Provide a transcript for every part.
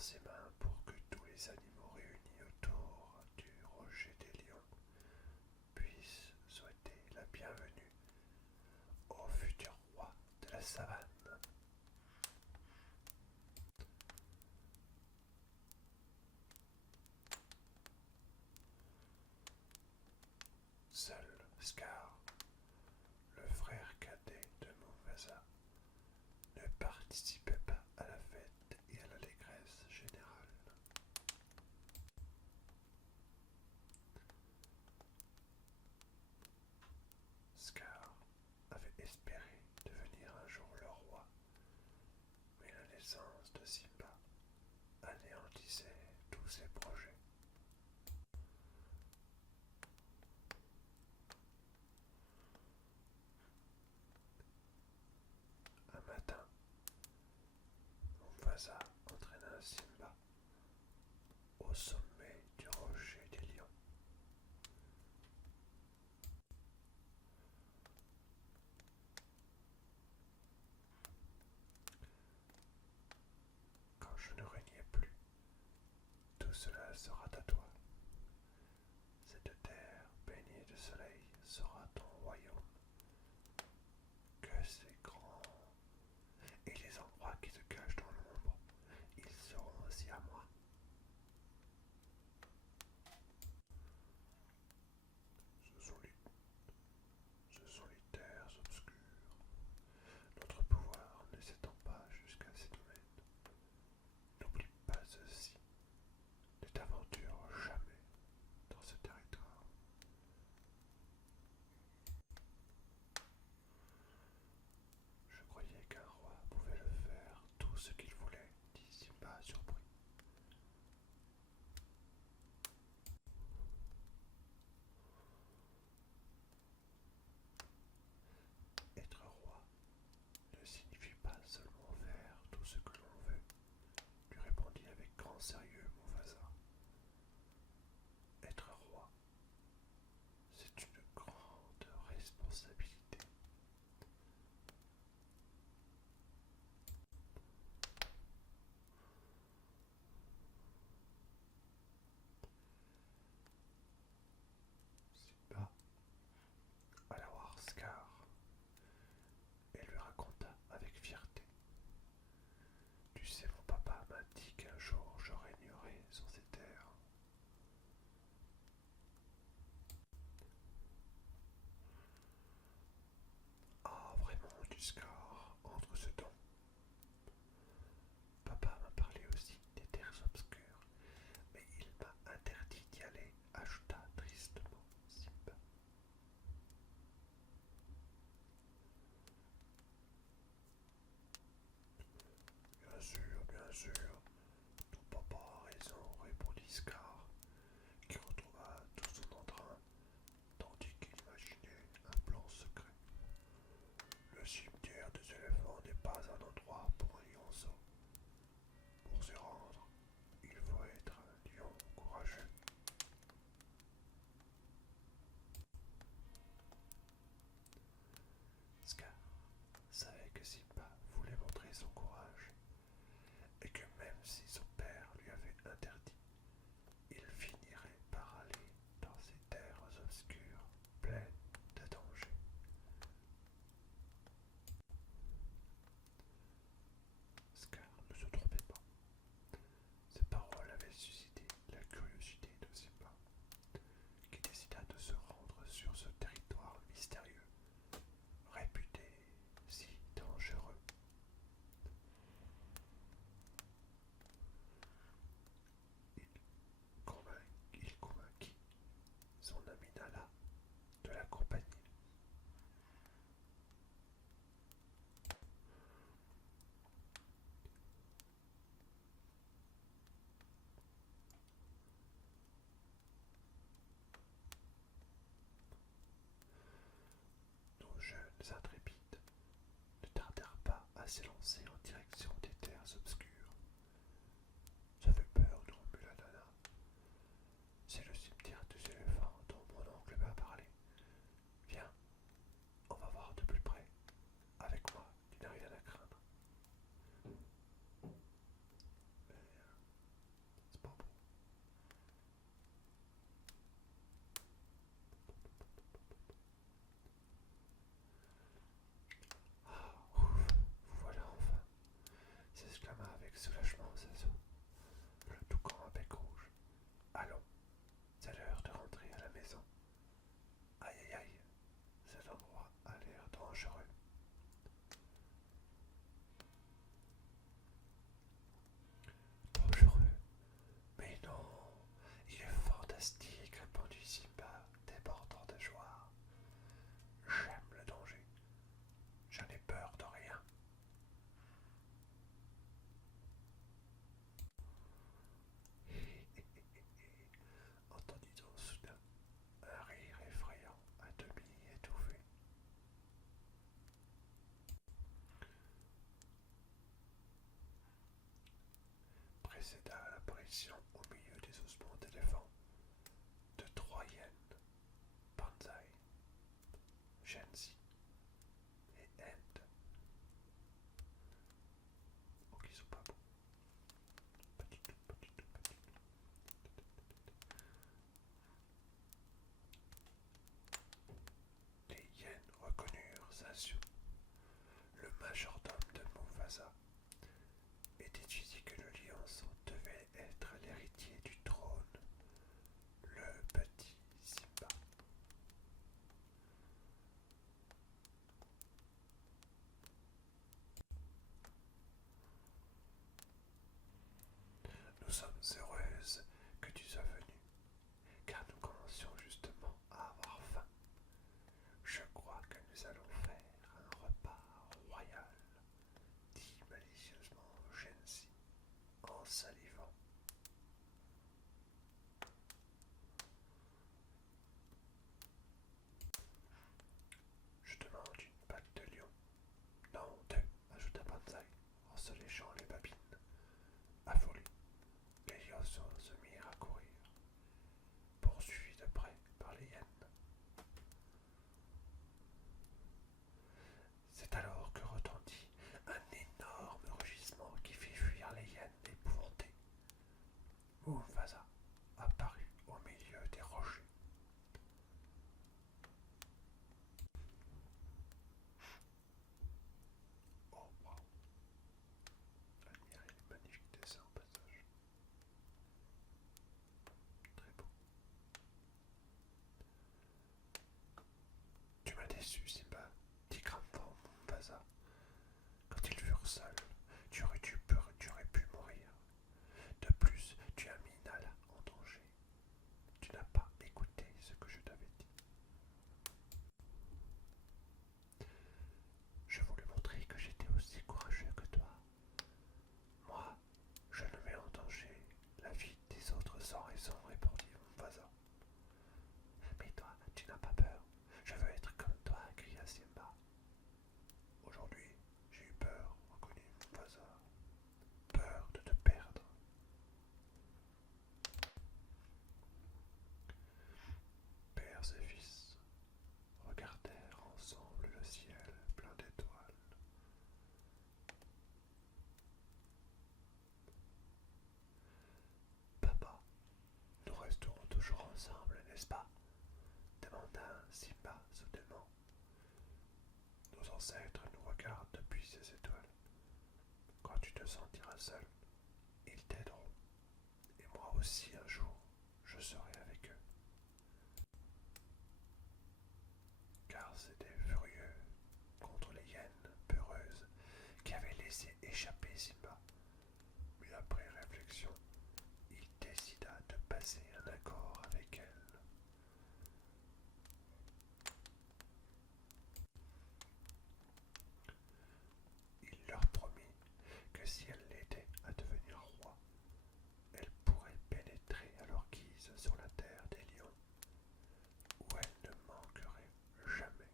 ses mains pour que tous les animaux réunis autour du rocher des lions puissent souhaiter la bienvenue au futur roi de la savane. Seul Scar, le frère cadet de Mufasa, ne participait pas à la fête et à l'allégresse générale. Scar avait espéré devenir un jour le roi, mais la naissance de Simba anéantissait tous ses projets. Un matin, Mufasa entraîna Simba au sommet du rocher des lions. Quand je ne régnais plus, tout cela sera à toi. Cette terre baignée de soleil sera ton royaume. Que c'est grand! Et les endroits qui se cachent dans l'ombre, ils seront aussi à moi. Ce sont les, ce sont les terres obscures. Notre pouvoir ne s'étend pas jusqu'à ces domaines. N'oublie pas ceci. Ne t'aventure jamais dans ce territoire. Je croyais qu'un roi pouvait le faire tout ce qu'il voulait, dit Simba surpris. Être roi ne signifie pas seulement faire tout ce que l'on veut, lui répondit avec grand sérieux Mufasa. Être roi, c'est une grande responsabilité. Simba alla voir Scar et lui raconta avec fierté. Tu sais, mon papa m'a dit qu'un jour je régnerai sur ces terres. Ah, vraiment, dit Scar, entre ce temps. Papa m'a parlé aussi des terres obscures, mais il m'a interdit d'y aller, ajouta tristement Simba. Bien sûr, ton papa a raison, répondit Scar, qui retrouva tout son entrain, tandis qu'il imaginait un plan secret. Le cimetière des éléphants n'est pas un endroit pour un lionceau. Pour s'y rendre, il faut être un lion courageux. Scar savait que Simba voulait montrer son courage et que même si son père lui avait interdit, il finirait par aller dans ces terres obscures pleines de dangers. Scar ne se trompait pas. Ces paroles avaient suscité la curiosité de Simba, qui décida de se rendre sur ce territoire mystérieux, réputé si dangereux. Il, il convainquit son ami Nala de l'accompagner. Nos jeunes intrépides ne tardèrent pas à s'élancer en direction des terres obscures. Ça fait peur, murmura Nala. C'est le cimetière des éléphants dont mon oncle m'a parlé. Viens, on va voir de plus près. Avec moi, tu n'as rien à craindre. précéda l'apparition au milieu des ossements d'éléphants de 3 hyènes, Banzai, Shenzi et End. Oh, qui sont pas beaux. Pas du tout, pas du tout, pas du tout. Les hyènes reconnurent Zazu, le majordome de Mufasa, et déduisit que le lionceau devait être l'héritier du trône, le petit Simba. Nous sommes heureuses que tu sois venu, car nous commencions justement à avoir faim. Je crois que nous allons faire un repas royal, dit malicieusement Shenzi en salivant. Je demande une patte de lion. Non, deux, ajouta Banzai en se léchant les babines. Affolés, les lionceaux se mirent à courir, poursuivis de près par les hyènes. C'est alors que retentit un énorme rugissement qui fit fuir les hyènes épouvantées. Mufasa apparut au milieu des rochers. Oh wow! Admirez les magnifiques dessins au passage. Très beau. Tu m'as déçu, Simba, dit gravement Mufasa. Quand ils furent seuls, tu aurais pu mourir. De plus, tu as mis Nala en danger. Tu n'as pas écouté ce que je t'avais dit. Je voulais montrer que j'étais aussi courageux que toi. Moi, je ne mets en danger la vie des autres sans raison, répondit Mufasa. Mais toi, tu n'as pas peur. Je veux être comme toi, cria Simba. Aujourd'hui, j'ai eu peur, reconnut Mufasa. Peur de te perdre. Pères et fils regardèrent ensemble le ciel plein d'étoiles. Papa, nous resterons toujours ensemble, n'est-ce pas? Demanda Simba soudainement. Nos ancêtres nous regardent depuis ces étoiles. Quand tu te sentiras seul, ils t'aideront. Et moi aussi un jour, je serai avec eux. Car c'étaient furieux contre les hyènes peureuses qui avaient laissé échapper Simba. Mais après réflexion, il décida de passer un accord avec elles. Il leur promit que si elles l'aidaient à devenir roi, elle pourrait pénétrer à leur guise sur la terre des lions, où elle ne manquerait jamais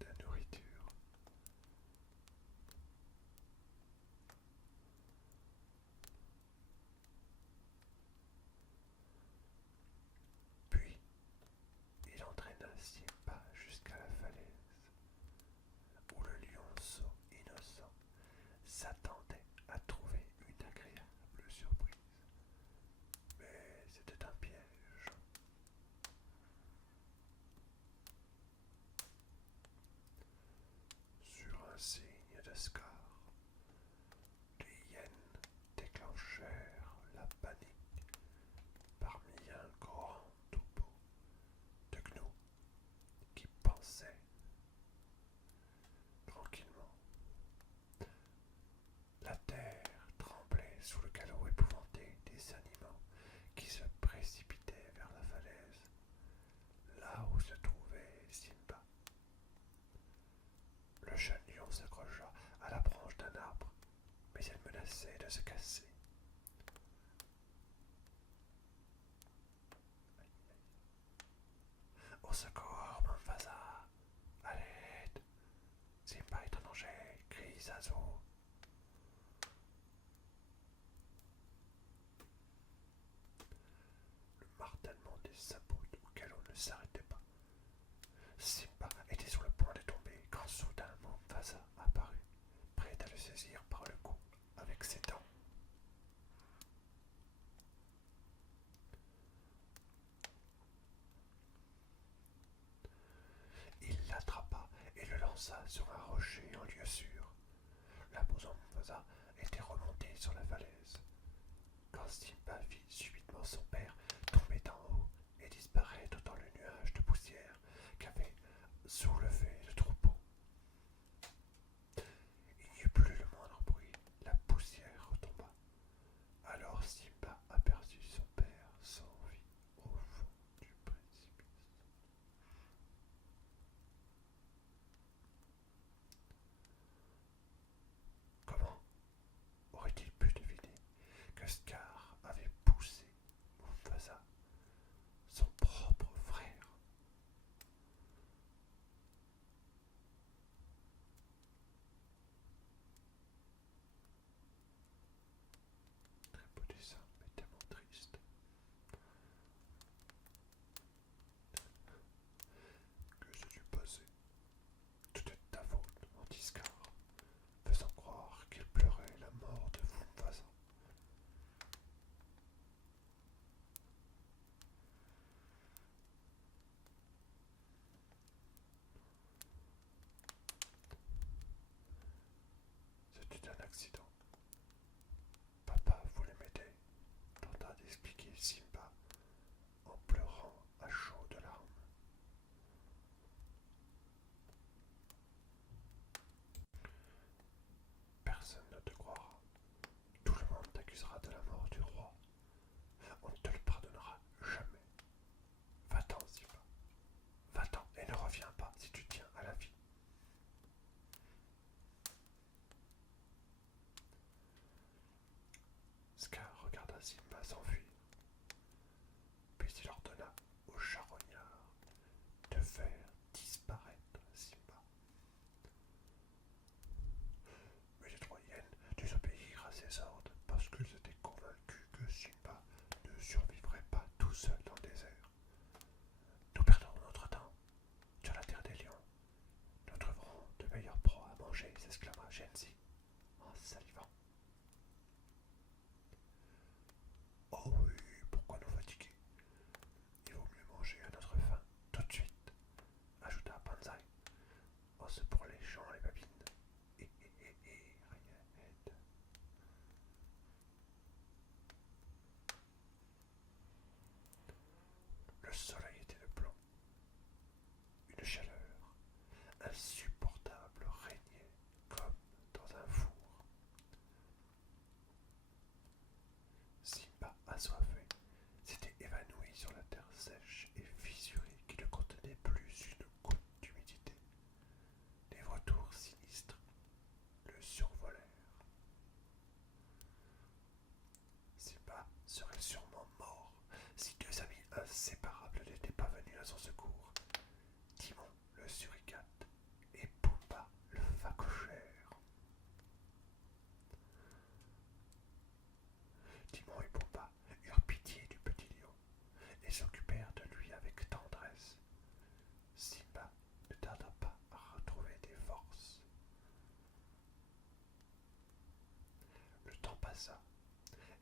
de nourriture. Puis, il entraîna Simba jusqu'à la falaise, où le lionceau innocent s'attendait à trouver une agréable surprise. Mais c'était un piège. Sur un signe de Scar, les hyènes déclenchèrent la panique parmi un grand troupeau de gnous qui pensaient tranquillement. La terre tremblait sous le galop épouvanté des animaux qui se précipitaient vers la falaise, là où se trouvait Simba. Le jeune lion s'accrocha à la branche d'un arbre, mais elle menaçait de se casser. Au secours, Mufasa! À l'aide! Simba est en danger! Crie Zazu. saisir par le cou avec ses dents. Il l'attrapa et le lança sur un rocher en lieu sûr. La posant Mufasa était remontée sur la falaise, quand Simba vit subitement son père tomber d'en haut et disparaître dans le nuage de poussière qu'avait soulevé le troupeau. Il n'y eut plus le moindre bruit, la poussière retomba. Alors Simba aperçut son père sans vie au fond du précipice. Comment aurait-il pu deviner que Scar avait poussé Mufasa, son propre frère? Très beau dessin, mais tellement triste. Que s'est-il passé? Tout est de ta faute, dit Scar, faisant croire qu'il pleurait la mort de Mufasa. C'était un accident. Papa voulait m'aider, tenta d'expliquer Simba en pleurant à chaudes larmes. Personne ne te croira. Tout le monde t'accusera de la mort du roi. On ne te le pardonnera jamais. Va-t'en, Simba. Va-t'en et ne reviens pas si tu tiens à la vie. Scar regarda Simba s'enfuir, puis il ordonna au charognard de faire disparaître Simba. Mais les trois hyènes désobéirent à ses ordres parce qu'ils étaient convaincus que Simba ne survivrait pas tout seul dans le désert. Nous perdrons notre temps sur la terre des lions. Nous trouverons de meilleures proies à manger, s'exclama Genzi en salivant. Oh oui, pourquoi nous fatiguer? Il vaut mieux manger à notre faim tout de suite, ajouta Banzai, en se léchant les babines. Rayette. Le soleil était de plomb. Une chaleur insupportable régnait comme dans un four. Simba, assoiffé, s'était évanoui sur la terre sèche et fissurée qui ne contenait plus une goutte d'humidité. Des vautours sinistres le survolèrent. Simba serait sûrement mort si deux amis inséparables n'étaient pas venus à son secours. Timon le suricate et Pumba le phacochère. Timon et Pumba eurent pitié du petit lion et s'occupèrent de lui avec tendresse. Simba ne tarda pas à retrouver des forces. Le temps passa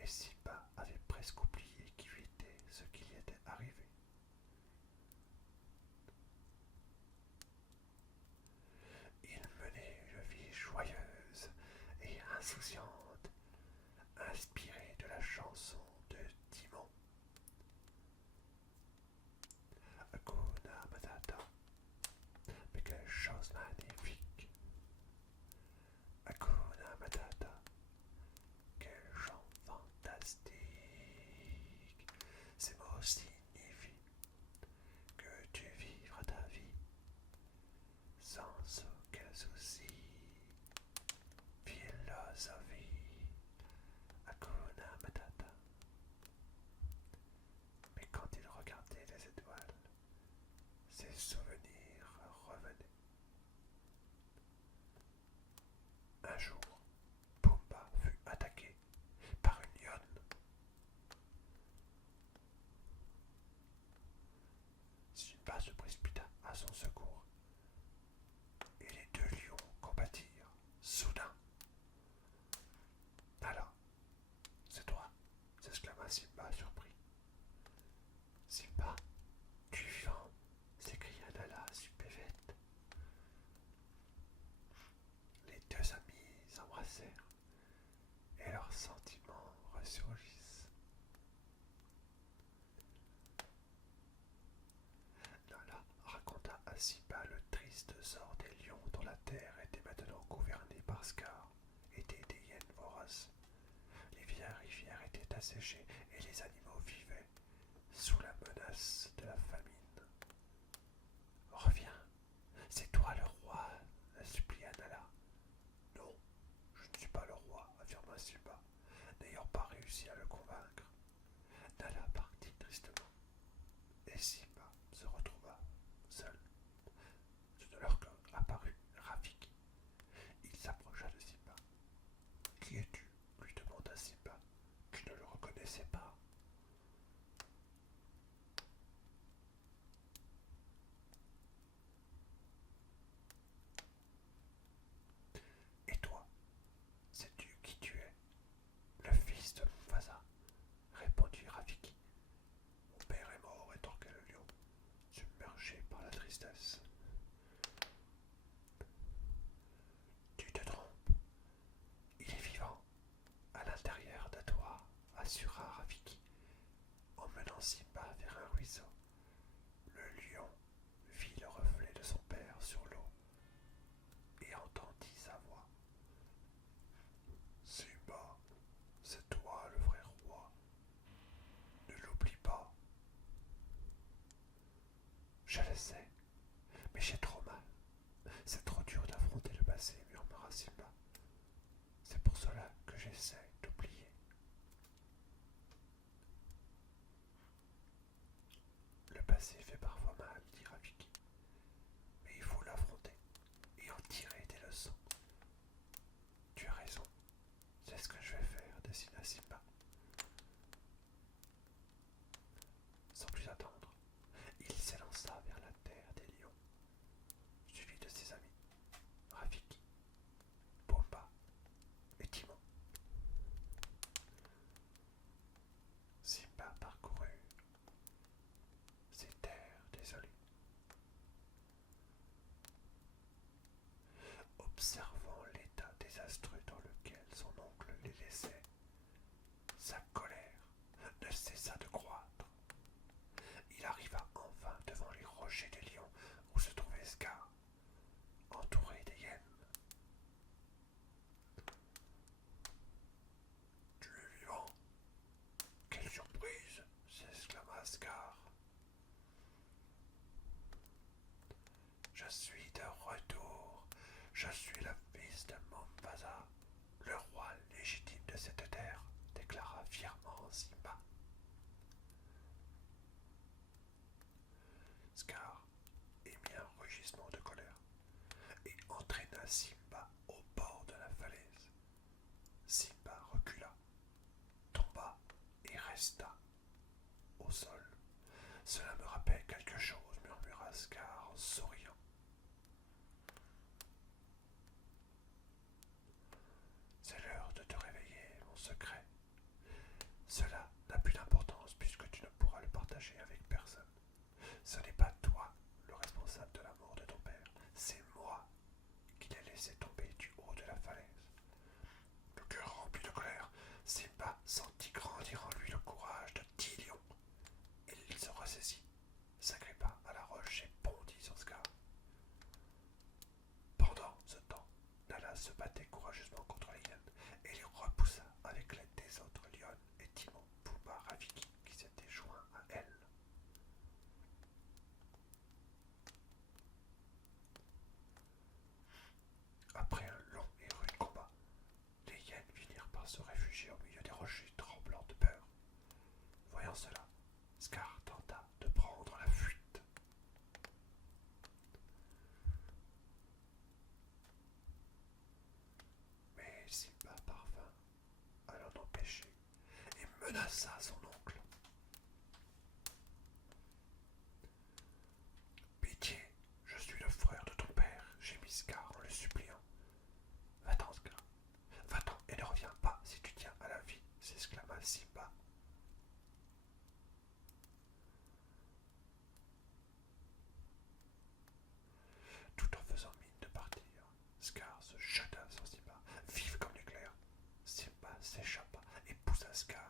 et Simba avait presque oublié qui lui était ce qui lui était arrivé. Il menait une vie joyeuse et insouciante, inspirée de la chanson de Timon. Hakuna Matata, mais quelle chose magnifique! Hakuna Matata, quel chant fantastique! Ces mots signifient que tu vivras ta vie sans aucun souci. Philosophie, Hakuna Matata. Mais quand il regardait les étoiles, ses souvenirs revenaient. Un jour, Pumba fut attaqué par une lionne. Simba se précipita à son secours et les deux lions combattirent. Soudain, triste sort des lions dont la terre était maintenant gouvernée par Scar étaient des hyènes voraces. Les vieilles rivières étaient asséchées et les animaux vivaient sous la menace de la famine. Reviens, c'est toi le roi, supplia Nala. Non, je ne suis pas le roi, affirma Simba, n'ayant pas réussi à le convaincre. Nala partit tristement, et Simba se retrouva seul. De leur corps apparut Rafiki. Il s'approcha de Simba. Qui es-tu lui demanda Simba, qui ne le reconnaissait pas. Et toi, sais-tu qui tu es? Le fils de Mufasa, répondit Rafiki. Mon père est mort, rétorqua le lion, submergé par la tristesse. Tu te trompes. Il est vivant, à l'intérieur de toi, assura Rafiki, emmenant Simba vers un ruisseau. Le lion vit le reflet de son père sur l'eau et entendit sa voix. Simba, c'est toi le vrai roi. Ne l'oublie pas. Je le sais, mais j'ai trop mal. C'est trop dur d'affronter le passé, murmura Simba. C'est pour cela que j'essaie d'oublier. Le passé fait parfois mal, dit Rafiki, mais il faut l'affronter et en tirer des leçons. Tu as raison, c'est ce que je vais faire, décida Simba. Sans plus attendre, il s'élança vers la terre des lions, suivi de ses amis, Rafiki, Pumba et Timon. Simba parcourut ces terres désolées, observant l'état désastreux dans lequel son oncle les laissait. Sa colère ne cessa de croître. Il arriva enfin devant les rochers des lions où se trouvait Scar, entouré des hyènes. Tu es vivant? Quelle surprise! S'exclama Scar. Je suis de retour. Je suis le fils de Mufasa, le roi légitime de cette terre, déclara fièrement Simba. Scar émit un rugissement de colère et entraîna Simba au bord de la falaise. Simba recula, tomba et resta au sol. Cela me rappelle quelque chose, murmura Scar en souriant. C'est l'heure de te réveiller, mon secret. Cela n'a plus d'importance puisque tu ne pourras le partager avec personne. Ce n'est pas toi le responsable de la mort de ton père, c'est moi qui l'ai laissé tomber du haut de la falaise. Le cœur rempli de colère, Simba sentit grandir en lui le courage de 10 lions. Il se ressaisit, s'agrippa à la roche et bondit sur Scar. Pendant ce temps, Nala se battait courageusement contre les hyènes et les repoussa avec l'aide des autres lions et Timon, Pumba, Rafiki qui s'étaient joints à elle. Après un long et rude combat, les hyènes finirent par se réfugier au milieu des rochers tremblants de peur. Voyant cela, Scar tenta de prendre la fuite. Mais Simba parvint à l'en empêcher et menaça son oncle. Pitié, je suis le frère de ton père, gémit Scar en le suppliant. Va-t'en, Scar, va-t'en et ne reviens pas si tu tiens à la vie, s'exclama Simba. Tout en faisant mine de partir, Scar se jeta sur Simba, vif comme l'éclair. Simba s'échappa et poussa Scar